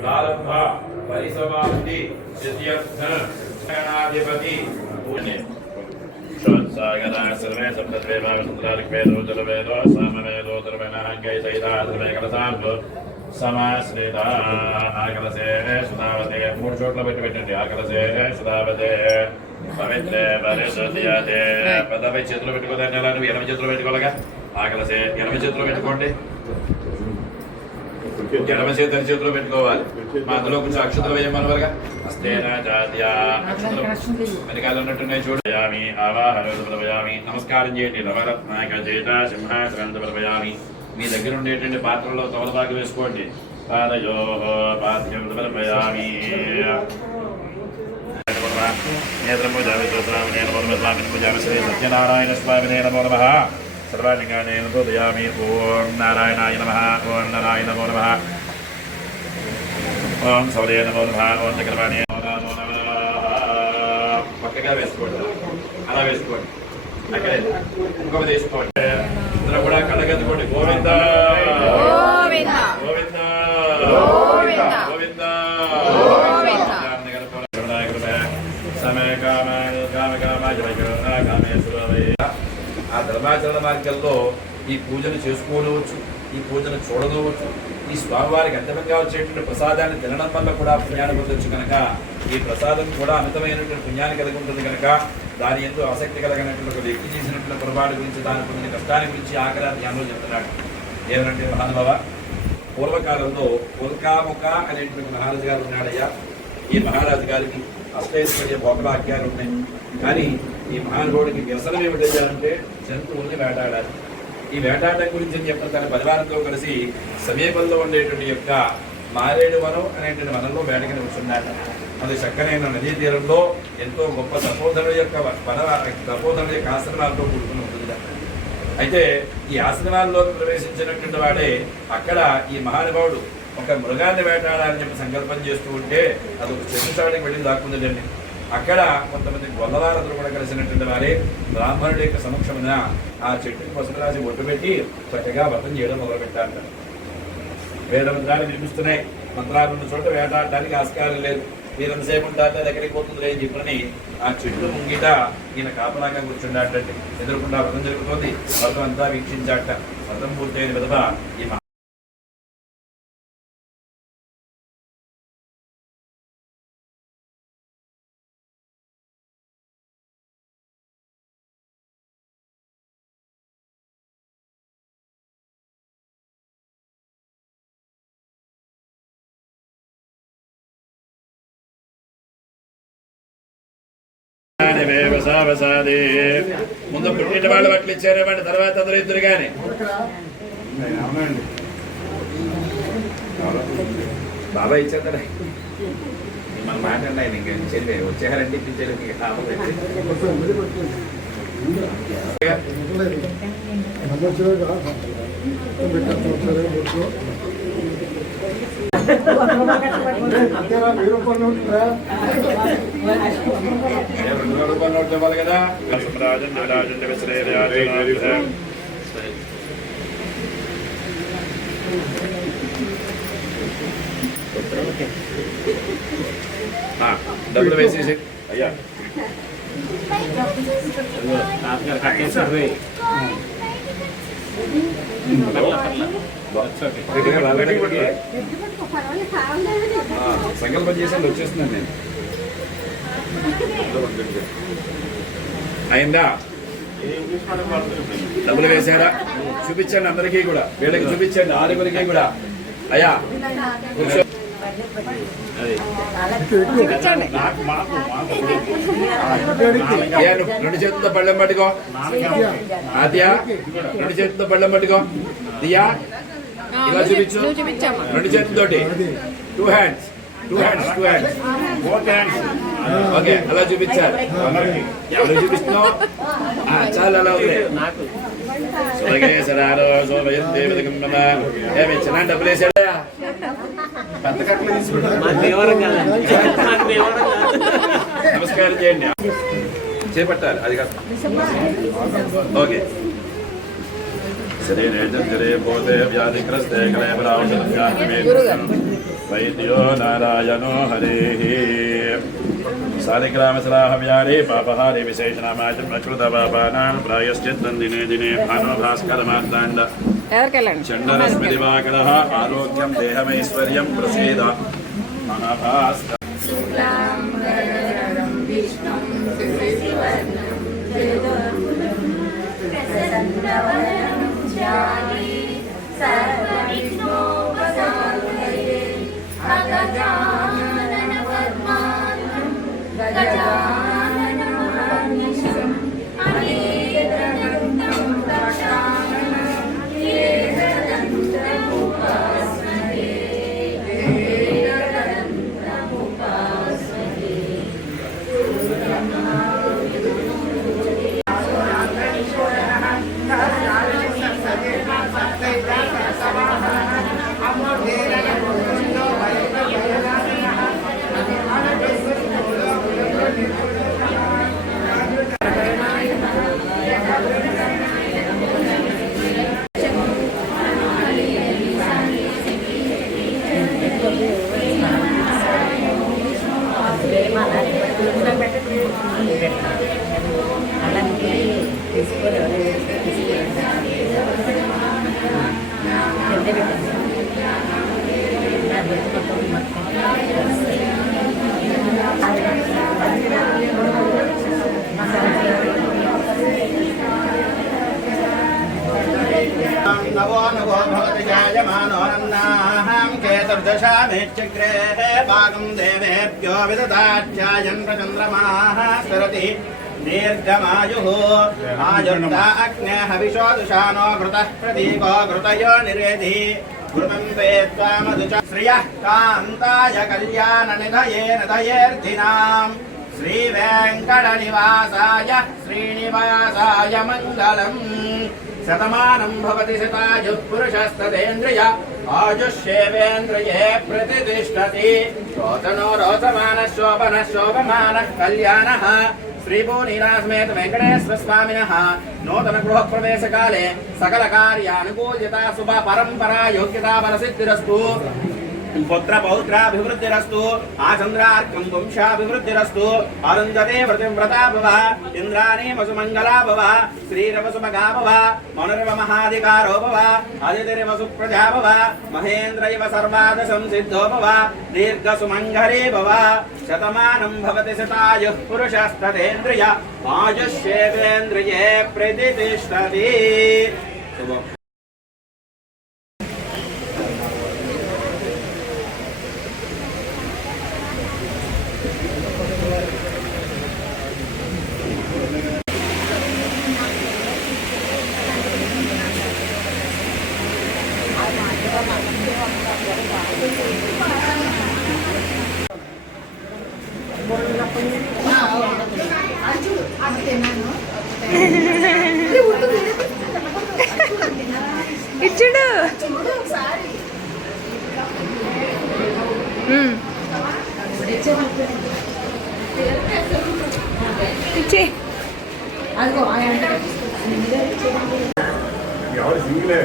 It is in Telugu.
प्रारंभ परिसमाप्ति गणाधिपति सागरा सर्वे सप्तद्वे भावसुंदरार्वेदो जलवेदो सामवेदो दर्वनांगै सहिताद्वे कलसांतो समाश्रिता आकलसे सुधावते मूడు చోట్ల పెట్టండి ఆకలసే సుధావతే పవిత్రే పరిశుద్ధ్యతే పదవి చేతులు పెట్టుకోదండి అలా నువ్వు ఎనభై చేతులు పెట్టుకోవాలిగా ఆకలసే ఎనభై చేతులు పెట్టుకోండి ఎడమ చేతులు చేతులు పెట్టుకోవాలి అందులో కొంచెం అక్షతలు వేయమనవరుగా అస్తేనా జాత్య వెనకాల ఉన్నట్టున్నాయి చూడయామి ఆవాహయామి నమస్కారం చేయండి నవరత్నాక చేత సింహాసనంత బలపయామి మీ దగ్గర ఉండేటువంటి పాత్రలో తమలపాకు వేసుకోండి పాదయో పాద్యం బలపయామి నేత్రము జామి పూజామి శ్రీ సత్యనారాయణ స్వామినే నమో నమః सर्वालिंगाने नमोदयामि ओम नारायणाय नमः ओम नारायण नमो नमः ओम सौर्य नमो नमः ओम चक्रवाणी नमो नमः పక్కగా వేసుకోండి అలా వేసుకోండి అక్కడే ఇంకొక తీసుకోండి అందరూ కూడా కళ్ళగెత్తుకోండి గోవింద గోవింద గోవింద గోవింద గోవింద సమయ కామ కామ కామ కామేశ్వర ఆ ధర్మాచరణ మార్గంలో ఈ పూజను చేసుకోవచ్చు, ఈ పూజను చూడవచ్చు. ఈ స్వామివారికి అంతిమంగా వచ్చేటువంటి ప్రసాదాన్ని తినడం వల్ల కూడా పుణ్యాన్ని పొందొచ్చు కనుక ఈ ప్రసాదం కూడా అమితమైనటువంటి పుణ్యాన్ని కలిగి ఉంటుంది కనుక దాని ఎంతో ఆసక్తి కలిగినటువంటి ఒక వ్యక్తి చేసినటువంటి పొరపాటు గురించి దాని పొందిన కష్టాన్ని గురించి ఆఖరి ధ్యానంలో చెప్తున్నాడు. ఏమంటే మహానుభావ, పూర్వకాలంలో ఉల్కాముఖ అనేటువంటి మహారాజు గారు ఉన్నాడయ్యా. ఈ మహారాజు గారికి అష్టైశ్వర్య భోగభాగ్యాలు ఉన్నాయి. కానీ ఈ మహానుభావుడికి వ్యసనం ఏమిటయ్యా అంటే జంతువుల్ని వేటాడాలి. ఈ వేటాడడం గురించి చెప్పిన తన పరివారంతో కలిసి సమీపంలో ఉండేటువంటి యొక్క మారేడు వనం అనేటువంటి వనంలో వేటకి కూర్చున్నాడు. అది చక్కనైన నదీ తీరంలో ఎంతో గొప్ప తపోధనుల యొక్క తపోధనుల యొక్క ఆశ్రమాలతో కూడుకుని ఉంటుంది. అయితే ఈ ఆశ్రమాల్లో ప్రవేశించినటువంటి వాడే అక్కడ ఈ మహానుభావుడు ఒక మృగాన్ని వేటాడాలని చెప్పి సంకల్పం చేస్తూ ఉంటే అది ఒక చెట్టుచాడికి వెళ్ళి దాక్కుందండి. అక్కడ కొంతమంది గొల్లవారందరూ కూడా కలిసినటువంటి వారే బ్రాహ్మణుడి యొక్క సమక్షమున ఆ చెట్టుకి పసుపు రాసి బొట్టు పెట్టి చక్కగా వ్రతం చేయడం మొదలుపెట్టారు. వేద మంత్రాలు వినిపిస్తున్నాయి. మంత్రాలు ఉన్న చోట వేటాడడానికి ఆస్కారం లేదు. వీరంతసేపు ఉంటారట దగ్గరికి పోతుంది లేని చెప్పని ఆ చెట్టు ముంగిట ఈయన కాపలాగా కూర్చుండాటండి. ఎదురుకుండా వ్రతం జరుగుతోంది. వ్రతం అంతా వీక్షించాట. వ్రతం పూర్తయిన విధవ ఈ ముందు పుట్టిన వాళ్ళు బట్టలు ఇచ్చారేమండి, తర్వాత అందరూ ఇద్దరు కానీ బాబా ఇచ్చేద్దరా మన మాట అన్నాయి. ఇంక చెల్లి వచ్చేయాలంటే ఇప్పించారు. చెప్పాలి కదా. డబ్బులు వేసేసి అయ్యా సంకల్పం చేసి వచ్చేస్తున్నాను నేను. అయిందా? డబ్బులు వేసారా? చూపించండి అందరికీ కూడా. వీళ్ళకి చూపించండి, ఆరుగురికి కూడా. అయ్యా రెండు చేతులతో పళ్ళెం పట్టుకో. ఆద్యా రెండు చేతులతో పళ్ళెం పట్టుకో. దియా ఇలా చూపించు రెండు చేతులతోటి. టూ హ్యాండ్స్ ఓకే అలా చూపించాలి. అలా చూపిస్తున్నావు చాలా అలా ఉంది. చిన్న డబ్బులు వేసాడా? పెద్ద కట్టలు తీసుకుంటా. నమస్కారం చేయండి. చేపట్టాలి అది కాదు. ఓకే శరీరే జరే భూతే వ్యాధిగ్రస్తే కళేబరావుషధ్యాత్మే వైద్యో నారాయణో హరేః సాలిగ్రామసలాహవ్యారే పాపహారే విశేషనామాచ ప్రకృత పాపానాం ప్రాయశ్చిత్తం దినే దినే భానో భాస్కరమార్తాండ చండనస్మృతివాకరః ఆరోగ్యం దేహమైశ్వర్యం ప్రసీద మహాభాస్కర नवो नवो भवति जायमानोऽन्नाहं केतुर्दशामेच्चग्रे भागं देवेभ्यो विददाध्यायन् प्रचन्द्रमाः सरति दीर्घमायुः आयुर्दा अग्ने हविषो दुशानो घृतः प्रदीपो घृतयो निर्वेदि घृतं वेत्त्वा मधुच श्रियः कान्ताय कल्याणनिधये निधयेऽर्थिनाम् श्रीवेङ्कटनिवासाय श्रीनिवासाय मङ्गलम् शतमानं भवति शतायुः पुरुषस्ततेन्द्रिय आयुष्येवेन्द्रिये प्रतिष्ठति रोचनो रोचमानः शोभनः शोभमानः कल्याणः श्रीभूनीनासमेत वेङ्कटेश्वर स्वामिनः नूतन गृहप्रवेशकाले सकलकार्यानुकूल्यता शुभ परम्परा योग्यता परसिद्धिरस्तु पुत्र पौत्राभिवृद्धिरस्तु आचन्द्रार्कं वंशाभिवृद्धिरस्तु अरुन्धते व्रता भव इन्द्राणी वसुमङ्गला भव श्रीरवसुमगा भव मनुर्व महाधिकारो भव अदितिर्वसु प्रजा भव महेन्द्र इव सर्वादशं सिद्धो भव दीर्घसुमङ्गले भव शतमानं भवति शतायुः पुरुषस्ततेन्द्रिय आयुष्येवेन्द्रिये प्रतिष्ठति। ఇచ్చుడు ఇచ్చే అదిగో ఎవరు సింగిలే